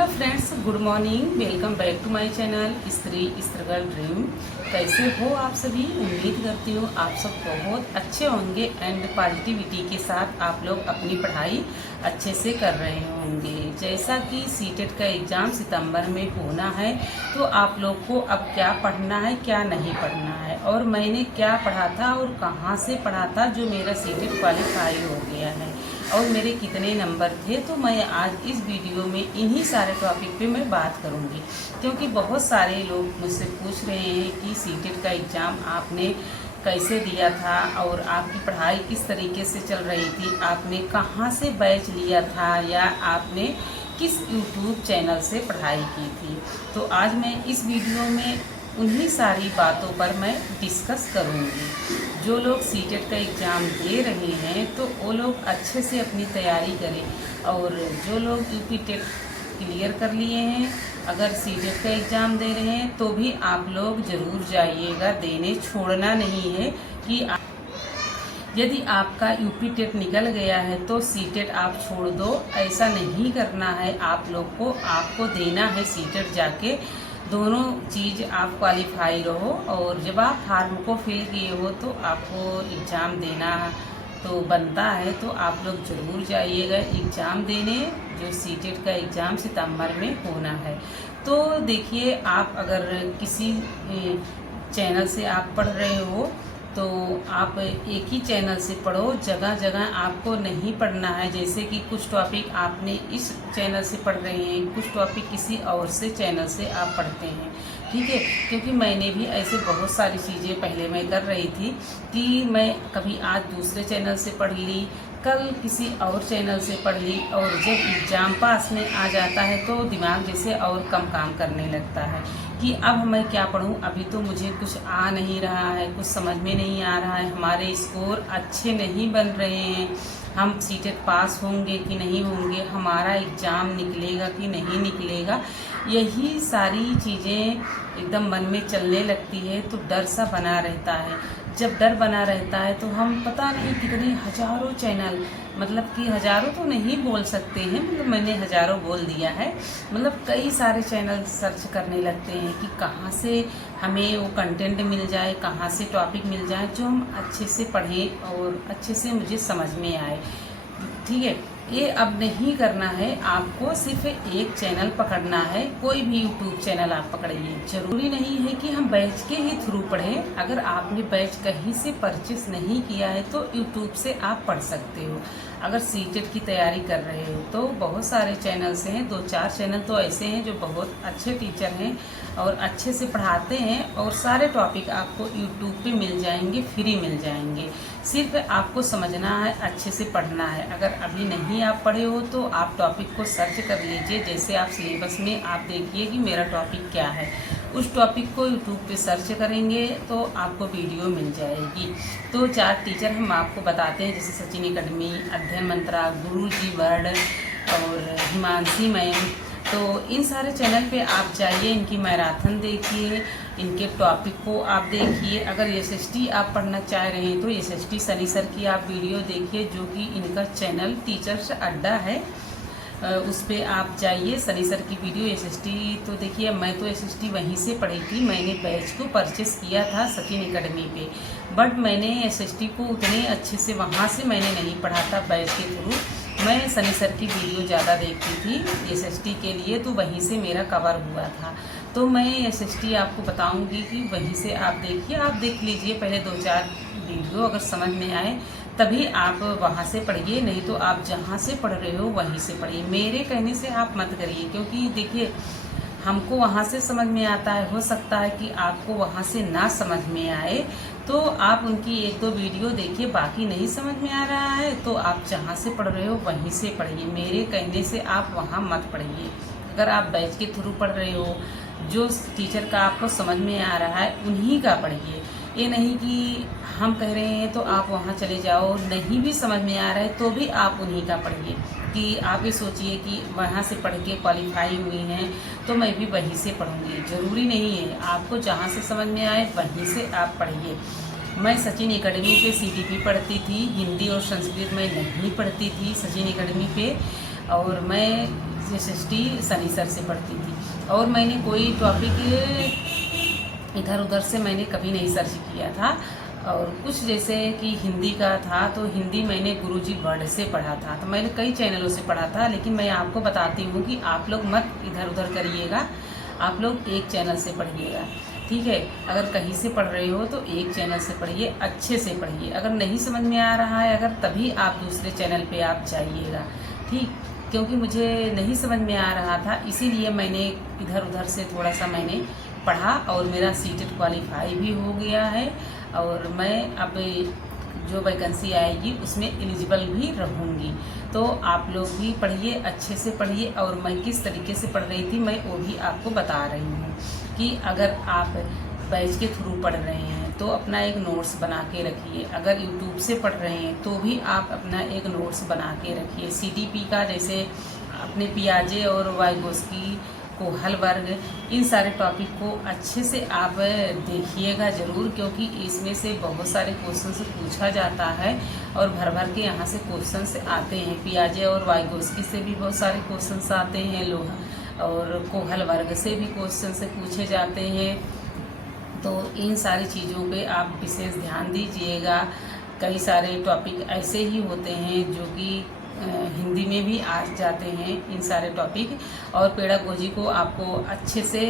Hello friends, good morning. Welcome back to my channel Stree dream. कैसे हो आप सभी? उम्मीद करती हूँ आप सब बहुत अच्छे होंगे एंड पॉजिटिविटी के साथ आप लोग अपनी पढ़ाई अच्छे से कर रहे होंगे। जैसा कि सीटेट का एग्ज़ाम सितंबर में होना है, तो आप लोग को अब क्या पढ़ना है क्या नहीं पढ़ना है, और मैंने क्या पढ़ा था और कहाँ से पढ़ा था जो मेरा सीटेट क्वालिफाई हो गया है और मेरे कितने नंबर थे। तो मैं आज इस वीडियो में इन्हीं सारे टॉपिक पे मैं बात करूंगी, क्योंकि बहुत सारे लोग मुझसे पूछ रहे हैं कि सीटेट का एग्ज़ाम आपने कैसे दिया था और आपकी पढ़ाई किस तरीके से चल रही थी, आपने कहाँ से बैच लिया था या आपने किस यूट्यूब चैनल से पढ़ाई की थी। तो आज मैं इस वीडियो में उन्हीं सारी बातों पर मैं डिस्कस करूंगी। जो लोग सीटेट का एग्ज़ाम दे रहे हैं तो वो लोग अच्छे से अपनी तैयारी करें, और जो लोग यूपी टेट क्लियर कर लिए हैं, अगर सीटेट का एग्ज़ाम दे रहे हैं तो भी आप लोग ज़रूर जाइएगा देने, छोड़ना नहीं है। कि यदि आपका यूपी टेट निकल गया है तो सीटेट आप छोड़ दो, ऐसा नहीं करना है आप लोग को। आपको देना है सीटेट जाके, दोनों चीज़ आप क्वालिफाई रहो। और जब आप फार्म को फिल किए हो तो आपको एग्ज़ाम देना तो बनता है, तो आप लोग ज़रूर जाइएगा एग्ज़ाम देने। जो सीटेट का एग्ज़ाम सितंबर में होना है। तो देखिए, आप अगर किसी चैनल से आप पढ़ रहे हो तो आप एक ही चैनल से पढ़ो, जगह जगह आपको नहीं पढ़ना है। जैसे कि कुछ टॉपिक आपने इस चैनल से पढ़ रहे हैं, कुछ टॉपिक किसी और से चैनल से आप पढ़ते हैं, ठीक है। क्योंकि मैंने भी ऐसे बहुत सारी चीज़ें पहले मैं कर रही थी कि मैं कभी आज दूसरे चैनल से पढ़ ली, कल किसी और चैनल से पढ़ ली, और जब एग्ज़ाम पास में आ जाता है तो दिमाग जैसे और कम काम करने लगता है कि अब मैं क्या पढूं, अभी तो मुझे कुछ आ नहीं रहा है, कुछ समझ में नहीं आ रहा है, हमारे स्कोर अच्छे नहीं बन रहे हैं, हम सीटेट पास होंगे कि नहीं होंगे, हमारा एग्ज़ाम निकलेगा कि नहीं निकलेगा। यही सारी चीज़ें एकदम मन में चलने लगती है, तो डर सा बना रहता है। जब डर बना रहता है तो हम पता नहीं कितने हज़ारों चैनल, मतलब कि हज़ारों तो नहीं बोल सकते हैं, मतलब मैंने हज़ारों बोल दिया है, मतलब कई सारे चैनल सर्च करने लगते हैं कि कहाँ से हमें वो कंटेंट मिल जाए, कहाँ से टॉपिक मिल जाए जो हम अच्छे से पढ़ें और अच्छे से मुझे समझ में आए, ठीक है। ये अब नहीं करना है, आपको सिर्फ एक चैनल पकड़ना है। कोई भी यूट्यूब चैनल आप पकड़िए, जरूरी नहीं है कि हम बैच के ही थ्रू पढ़ें। अगर आपने बैच कहीं से परचेस नहीं किया है तो यूट्यूब से आप पढ़ सकते हो। अगर सीटेट की तैयारी कर रहे हो तो बहुत सारे चैनल्स हैं, 2-4 चैनल तो ऐसे हैं जो बहुत अच्छे टीचर हैं और अच्छे से पढ़ाते हैं, और सारे टॉपिक आपको यूट्यूब पे मिल जाएंगे, फ्री मिल जाएंगे। सिर्फ आपको समझना है, अच्छे से पढ़ना है। अगर अभी नहीं आप पढ़े हो तो आप टॉपिक को सर्च कर लीजिए। जैसे आप सिलेबस में आप देखिए कि मेरा टॉपिक क्या है, उस टॉपिक को यूट्यूब पे सर्च करेंगे तो आपको वीडियो मिल जाएगी। तो 4 टीचर हम आपको बताते हैं, जैसे सचिन एकेडमी, अध्ययन मंत्रा, गुरुजी वर्ड और हिमांशी मैम। तो इन सारे चैनल पे आप जाइए, इनकी मैराथन देखिए, इनके टॉपिक को आप देखिए। अगर एसएसटी आप पढ़ना चाह रहे हैं तो एसएसटी सनी सर की आप वीडियो देखिए, जो कि इनका चैनल टीचर्स अड्डा है, उस पर आप जाइए। सनी सर की वीडियो एसएसटी तो देखिए, मैं तो एसएसटी वहीं से पढ़ी थी, मैंने बैच को परचेस किया था सचिन एकेडमी पे, बट मैंने एसएसटी को उतने अच्छे से वहाँ से मैंने नहीं पढ़ा था बैच के थ्रू। मैं सनी सर की वीडियो ज़्यादा देखती थी एसएसटी के लिए, तो वहीं से मेरा कवर हुआ था। तो मैं एसएसटी आपको बताऊंगी कि वहीं से आप देखिए, आप देख लीजिए पहले 2-4 वीडियो, अगर समझ में आए तभी आप वहाँ से पढ़िए, नहीं तो आप जहाँ से पढ़ रहे हो वहीं से पढ़िए। मेरे कहने से आप मत करिए, क्योंकि देखिए हमको वहाँ से समझ में आता है, हो सकता है कि आपको वहाँ से ना समझ में आए, तो आप उनकी 1-2 वीडियो देखिए। बाकी नहीं समझ में आ रहा है तो आप जहाँ से पढ़ रहे हो वहीं से पढ़िए, मेरे कहने से आप वहाँ मत पढ़िए। अगर आप बैच के थ्रू पढ़ रहे हो, जो टीचर का आपको समझ में आ रहा है उन्हीं का पढ़िए। ये नहीं कि हम कह रहे हैं तो आप वहाँ चले जाओ, नहीं भी समझ में आ रहा है तो भी आप उन्हीं का पढ़िए। कि आप ये सोचिए कि वहाँ से पढ़ के क्वालिफाई हुई हैं तो मैं भी वहीं से पढ़ूंगी, ज़रूरी नहीं है। आपको जहाँ से समझ में आए वहीं से आप पढ़िए। मैं सचिन एकेडमी पे सीटीपी पढ़ती थी, हिंदी और संस्कृत में नहीं पढ़ती थी सचिन एकेडमी पे, और मैं SST सनी सर से पढ़ती थी। और मैंने कोई टॉपिक इधर उधर से मैंने कभी नहीं सर्च किया था। और कुछ जैसे कि हिंदी का था तो हिंदी मैंने गुरुजी वर्ड से पढ़ा था, तो मैंने कई चैनलों से पढ़ा था। लेकिन मैं आपको बताती हूँ कि आप लोग मत इधर उधर करिएगा, आप लोग एक चैनल से पढ़िएगा, ठीक है। अगर कहीं से पढ़ रहे हो तो एक चैनल से पढ़िए, अच्छे से पढ़िए। अगर नहीं समझ में आ रहा है अगर, तभी आप दूसरे चैनल पे आप जाइएगा, ठीक। क्योंकि मुझे नहीं समझ में आ रहा था, इसीलिए मैंने इधर उधर से थोड़ा सा मैंने पढ़ा और मेरा सीटेट क्वालिफाई भी हो गया है। और मैं अब जो वैकेंसी आएगी उसमें एलिजिबल भी रहूँगी। तो आप लोग भी पढ़िए, अच्छे से पढ़िए। और मैं किस तरीके से पढ़ रही थी मैं वो भी आपको बता रही हूँ कि अगर आप बैच के थ्रू पढ़ रहे हैं तो अपना एक नोट्स बना के रखिए। अगर यूट्यूब से पढ़ रहे हैं तो भी आप अपना एक नोट्स बना के रखिए। CTP का जैसे अपने पियाजे और वाइगोस्की को हल वर्ग, इन सारे टॉपिक को अच्छे से आप देखिएगा ज़रूर, क्योंकि इसमें से बहुत सारे क्वेश्चन पूछा जाता है और भर भर के यहाँ से क्वेश्चन आते हैं। पियाजे और वाइगोस्की से भी बहुत सारे क्वेश्चन आते हैं, लोहा और कोहल वर्ग से भी क्वेश्चन पूछे जाते हैं। तो इन सारी चीज़ों पे आप विशेष ध्यान दीजिएगा। कई सारे टॉपिक ऐसे ही होते हैं जो कि हिंदी में भी आ जाते हैं इन सारे टॉपिक। और पेडागोजी को आपको अच्छे से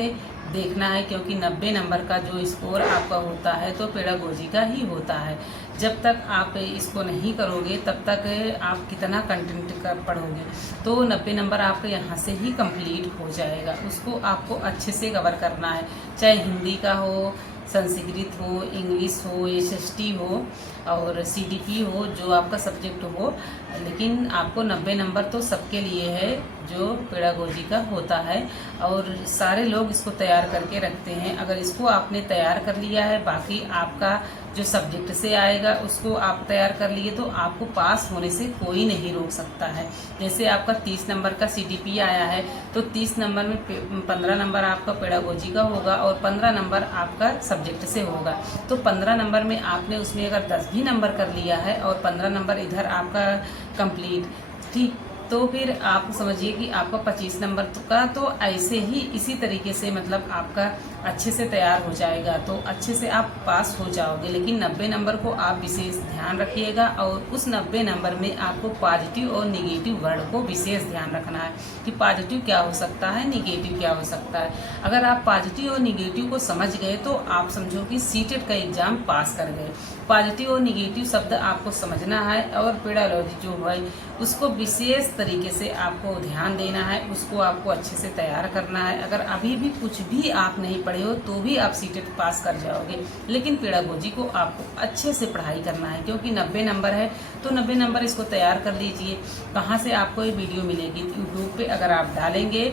देखना है, क्योंकि 90 नंबर का जो स्कोर आपका होता है तो पेडागोजी का ही होता है। जब तक आप इसको नहीं करोगे तब तक आप कितना कंटेंट कर पढ़ोगे। तो 90 नंबर आपका यहाँ से ही कंप्लीट हो जाएगा। उसको आपको अच्छे से कवर करना है, चाहे हिंदी का हो, संस्कृत हो, इंग्लिश हो, SST हो और CDP हो, जो आपका सब्जेक्ट हो। लेकिन आपको 90 नंबर तो सबके लिए है जो पेडागोजी का होता है। और सारे लोग इसको तैयार करके रखते हैं। अगर इसको आपने तैयार कर लिया है, बाकी आपका जो सब्जेक्ट से आएगा उसको आप तैयार कर लिए, तो आपको पास होने से कोई नहीं रोक सकता है। जैसे आपका 30 नंबर का CDP आया है तो 30 नंबर में 15 नंबर आपका पेडागोजी का होगा और 15 नंबर आपका सब्जेक्ट से होगा। तो 15 नंबर में आपने उसमें अगर 10 भी नंबर कर लिया है और 15 नंबर इधर आपका कंप्लीट, ठीक, तो फिर आप समझिए कि आपका 25 नंबर का तो ऐसे ही इसी तरीके से मतलब आपका अच्छे से तैयार हो जाएगा, तो अच्छे से आप पास हो जाओगे। लेकिन 90 नंबर को आप विशेष ध्यान रखिएगा और उस 90 नंबर में आपको पॉजिटिव और निगेटिव वर्ड को विशेष ध्यान रखना है कि पॉजिटिव क्या हो सकता है, निगेटिव क्या हो सकता है। अगर आप पॉजिटिव और निगेटिव को समझ गए तो आप समझो कि सीटेट का एग्जाम पास कर गए। पॉजिटिव और निगेटिव शब्द आपको समझना है और पेडागोजी जो है उसको विशेष तरीके से आपको ध्यान देना है, उसको आपको अच्छे से तैयार करना है। अगर अभी भी कुछ भी आप नहीं पढ़े हो तो भी आप सीटेट पास कर जाओगे। लेकिन पेडागोजी को आपको अच्छे से पढ़ाई करना है, क्योंकि 90 नंबर है तो 90 नंबर इसको तैयार कर लीजिए। कहाँ से आपको ये वीडियो मिलेगी? यूट्यूब पे अगर आप डालेंगे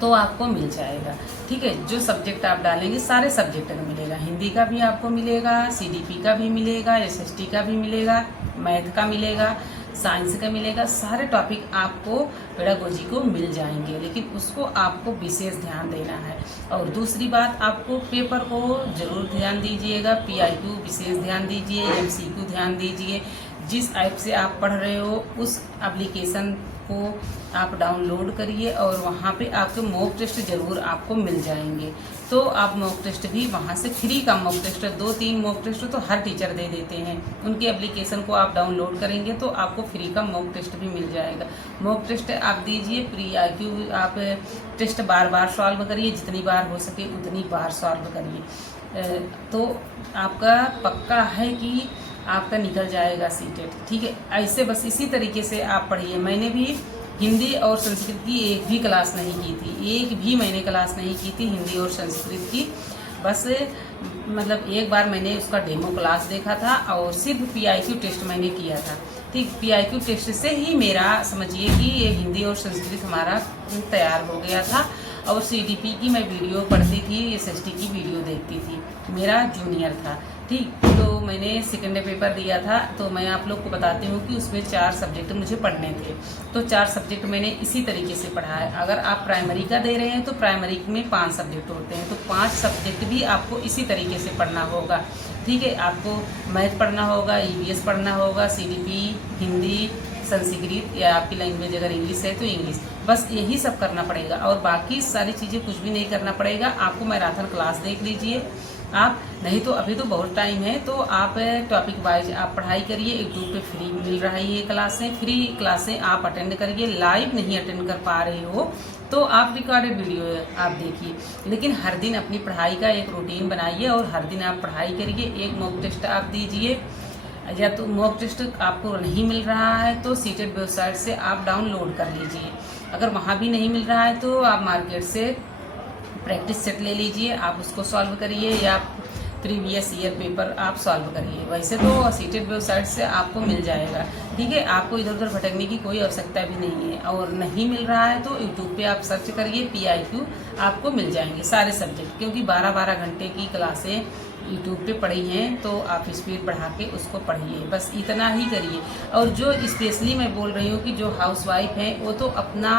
तो आपको मिल जाएगा, ठीक है। जो सब्जेक्ट आप डालेंगे सारे सब्जेक्ट का मिलेगा, हिंदी का भी आपको मिलेगा, CDP का भी मिलेगा, SST का भी मिलेगा, मैथ का मिलेगा, साइंस का मिलेगा। सारे टॉपिक आपको पेडागोजी को मिल जाएंगे, लेकिन उसको आपको विशेष ध्यान देना है। और दूसरी बात, आपको पेपर को जरूर ध्यान दीजिएगा, PIQ विशेष ध्यान दीजिए, MCQ ध्यान दीजिए। जिस ऐप से आप पढ़ रहे हो उस एप्लीकेशन को आप डाउनलोड करिए और वहाँ पे आपके मॉक टेस्ट जरूर आपको मिल जाएंगे। तो आप मॉक टेस्ट भी वहाँ से फ्री का मॉक टेस्ट, 2-3 मॉक टेस्ट तो हर टीचर दे देते हैं। उनकी एप्लीकेशन को आप डाउनलोड करेंगे तो आपको फ्री का मॉक टेस्ट भी मिल जाएगा। मॉक टेस्ट आप दीजिए, PIQ आप टेस्ट बार बार सॉल्व करिए, जितनी बार हो सके उतनी बार सॉल्व करिए। तो आपका पक्का है कि आपका निकल जाएगा सीटेट, ठीक है। ऐसे बस इसी तरीके से आप पढ़िए। मैंने भी हिंदी और संस्कृत की एक भी क्लास नहीं की थी, एक भी मैंने क्लास नहीं की थी हिंदी और संस्कृत की। बस मतलब एक बार मैंने उसका डेमो क्लास देखा था और सिर्फ PIQ टेस्ट मैंने किया था, ठीक। PIQ टेस्ट से ही मेरा समझिए कि ये हिंदी और संस्कृत हमारा तैयार हो गया था। और CDP की मैं वीडियो पढ़ती थी, SST की वीडियो देखती थी, मेरा जूनियर था, ठीक। तो मैंने सेकेंड पेपर दिया था, तो मैं आप लोग को बताती हूँ कि उसमें 4 सब्जेक्ट मुझे पढ़ने थे। तो 4 सब्जेक्ट मैंने इसी तरीके से पढ़ा है। अगर आप प्राइमरी का दे रहे हैं तो प्राइमरी में 5 सब्जेक्ट होते हैं, तो 5 सब्जेक्ट भी आपको इसी तरीके से पढ़ना होगा, ठीक है। आपको मैथ पढ़ना होगा, EVS पढ़ना होगा, CDP, हिंदी, संस्कृत, या आपकी लैंग्वेज अगर इंग्लिश है तो इंग्लिश, बस यही सब करना पड़ेगा और बाकी सारी चीज़ें कुछ भी नहीं करना पड़ेगा आपको। मैराथन क्लास देख लीजिए आप, नहीं तो अभी तो बहुत टाइम है, तो आप टॉपिक वाइज आप पढ़ाई करिए। यूट्यूब पे फ्री मिल रहा है ये क्लासें, फ्री क्लासें आप अटेंड करिए। लाइव नहीं अटेंड कर पा रहे हो तो आप रिकॉर्डेड वीडियो आप देखिए, लेकिन हर दिन अपनी पढ़ाई का एक रूटीन बनाइए और हर दिन आप पढ़ाई करिए। एक मॉक टेस्ट आप दीजिए, या तो मॉक टेस्ट आपको नहीं मिल रहा है तो सीटेट वेबसाइट से आप डाउनलोड कर लीजिए। अगर वहाँ भी नहीं मिल रहा है तो आप मार्केट से प्रैक्टिस सेट ले लीजिए, आप उसको सॉल्व करिए, या प्रीवियस ईयर पेपर आप सॉल्व करिए। वैसे तो सीटेट वेबसाइट से आपको मिल जाएगा, ठीक है। आपको इधर उधर भटकने की कोई आवश्यकता भी नहीं है। और नहीं मिल रहा है तो यूट्यूब पे आप सर्च करिए, PIQ आपको मिल जाएंगे सारे सब्जेक्ट, क्योंकि 12-12 घंटे की क्लासें यूट्यूब पे पढ़ी हैं, तो आप स्पीड बढ़ा के उसको पढ़िए, बस इतना ही करिए। और जो स्पेशली मैं बोल रही हूँ कि जो हाउसवाइफ हैं वो तो अपना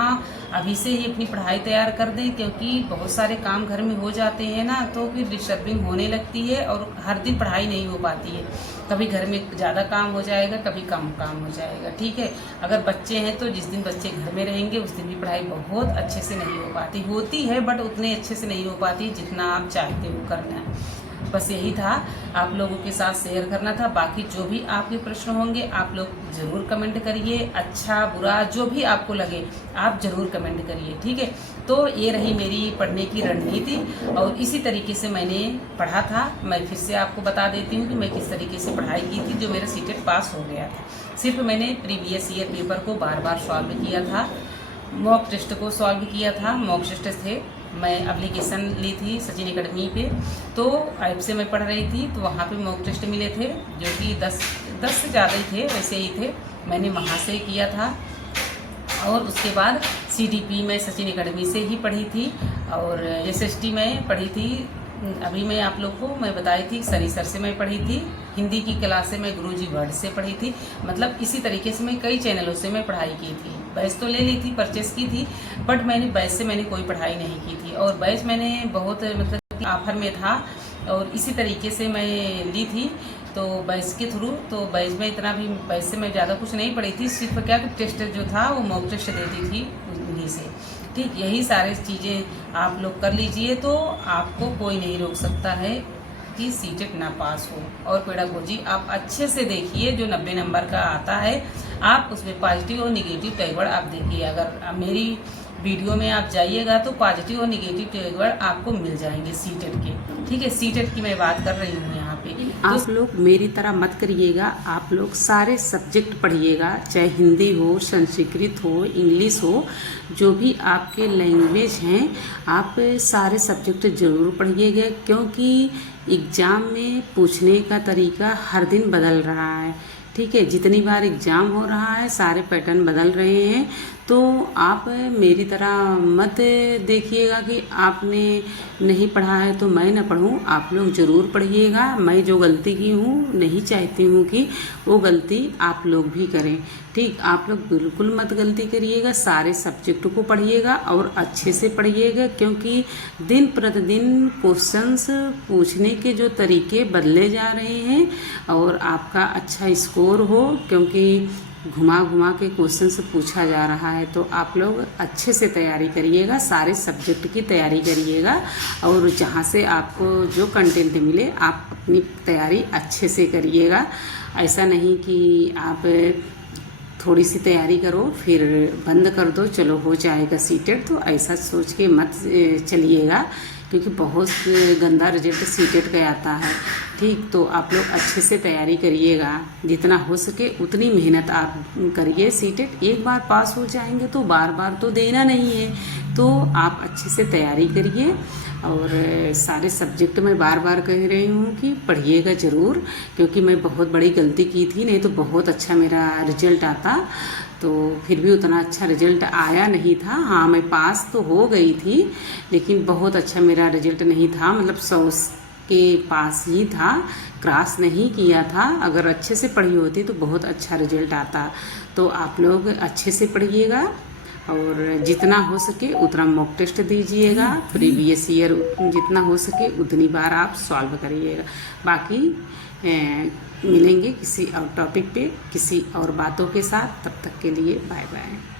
अभी से ही अपनी पढ़ाई तैयार कर दें, क्योंकि बहुत सारे काम घर में हो जाते हैं ना, तो फिर डिस्टर्बिंग होने लगती है और हर दिन पढ़ाई नहीं हो पाती है। कभी घर में ज़्यादा काम हो जाएगा, कभी कम काम हो जाएगा, ठीक है। अगर बच्चे हैं तो जिस दिन बच्चे घर में रहेंगे उस दिन भी पढ़ाई बहुत अच्छे से नहीं हो पाती, होती है बट उतने अच्छे से नहीं हो पाती जितना आप चाहते हो करना है। बस यही था आप लोगों के साथ शेयर करना था। बाकी जो भी आपके प्रश्न होंगे आप लोग ज़रूर कमेंट करिए, अच्छा बुरा जो भी आपको लगे आप ज़रूर कमेंट करिए, ठीक है। तो ये रही मेरी पढ़ने की रणनीति और इसी तरीके से मैंने पढ़ा था। मैं फिर से आपको बता देती हूँ कि मैं किस तरीके से पढ़ाई की थी, जो मेरा सीटेट पास हो गया था। सिर्फ मैंने प्रीवियस ईयर पेपर को बार बार सॉल्व किया था, मॉक टेस्ट को सॉल्व किया था। मॉक टेस्ट थे, मैं एप्लीकेशन ली थी सचिन एकेडमी पे, तो ऐप से मैं पढ़ रही थी, तो वहाँ पे मॉक टेस्ट मिले थे जो कि 10 से ज़्यादा ही थे, वैसे ही थे, मैंने वहाँ से किया था। और उसके बाद CDP मैं सचिन एकेडमी से ही पढ़ी थी और SST में पढ़ी थी। अभी मैं आप लोग को मैं बताई थी सनी सर से मैं पढ़ी थी। हिंदी की क्लास से मैं गुरुजी वर्ड से पढ़ी थी। मतलब इसी तरीके से मैं कई चैनलों से मैं पढ़ाई की थी। बैच तो ले ली थी, परचेस की थी, बट मैंने बैच से मैंने कोई पढ़ाई नहीं की थी। और बैच मैंने बहुत मतलब ऑफर में था और इसी तरीके से मैं ली थी, तो बैच के थ्रू। तो बैच में इतना भी बैच से मैं ज़्यादा कुछ नहीं पढ़ी थी, सिर्फ क्या टेस्ट जो था वो मॉक टेस्ट देती थी उन्हीं से, ठीक। यही सारी चीज़ें आप लोग कर लीजिए तो आपको कोई नहीं रोक सकता है कि सीटेट ना पास हो। और पेडागोजी आप अच्छे से देखिए, जो 90 नंबर का आता है आप उसमें पॉजिटिव और निगेटिव टैगवर्ड आप देखिए। अगर मेरी वीडियो में आप जाइएगा तो पॉजिटिव और निगेटिव टैगवर्ड आपको मिल जाएंगे सीटेट के, ठीक है। सीटेट की मैं बात कर रही हूँ यहाँ पे। आप लोग मेरी तरह मत करिएगा, आप लोग सारे सब्जेक्ट पढ़िएगा, चाहे हिंदी हो, संस्कृत हो, इंग्लिश हो, जो भी आपके लैंग्वेज हैं आप सारे सब्जेक्ट जरूर पढ़िएगा, क्योंकि एग्ज़ाम में पूछने का तरीका हर दिन बदल रहा है, ठीक है। जितनी बार एग्ज़ाम हो रहा है सारे पैटर्न बदल रहे हैं, तो आप मेरी तरह मत देखिएगा कि आपने नहीं पढ़ा है तो मैं ना पढ़ूं। आप लोग ज़रूर पढ़िएगा। मैं जो गलती की हूँ नहीं चाहती हूँ कि वो गलती आप लोग भी करें, ठीक। आप लोग बिल्कुल मत गलती करिएगा, सारे सब्जेक्ट को पढ़िएगा और अच्छे से पढ़िएगा, क्योंकि दिन प्रतिदिन क्वेश्चंस पूछने के जो तरीके बदले जा रहे हैं और आपका अच्छा स्कोर हो, क्योंकि घुमा घुमा के क्वेश्चन से पूछा जा रहा है। तो आप लोग अच्छे से तैयारी करिएगा, सारे सब्जेक्ट की तैयारी करिएगा और जहाँ से आपको जो कंटेंट मिले आप अपनी तैयारी अच्छे से करिएगा। ऐसा नहीं कि आप थोड़ी सी तैयारी करो फिर बंद कर दो, चलो हो जाएगा सीटेट, तो ऐसा सोच के मत चलिएगा, क्योंकि बहुत गंदा रिजल्ट सीटेट का आता है, ठीक। तो आप लोग अच्छे से तैयारी करिएगा, जितना हो सके उतनी मेहनत आप करिए। सीटेट एक बार पास हो जाएंगे तो बार बार तो देना नहीं है, तो आप अच्छे से तैयारी करिए। और सारे सब्जेक्ट मैं बार बार कह रही हूँ कि पढ़िएगा ज़रूर, क्योंकि मैं बहुत बड़ी गलती की थी, नहीं तो बहुत अच्छा मेरा रिजल्ट आता, तो फिर भी उतना अच्छा रिजल्ट आया नहीं था। हाँ, मैं पास तो हो गई थी, लेकिन बहुत अच्छा मेरा रिजल्ट नहीं था, मतलब 100 के पास ही था, क्रॉस नहीं किया था। अगर अच्छे से पढ़ी होती तो बहुत अच्छा रिजल्ट आता। तो आप लोग अच्छे से पढ़िएगा और जितना हो सके उतना मॉक टेस्ट दीजिएगा, प्रीवियस ईयर जितना हो सके उतनी बार आप सॉल्व करिएगा। बाकी मिलेंगे किसी और टॉपिक पे किसी और बातों के साथ। तब तक के लिए बाय बाय।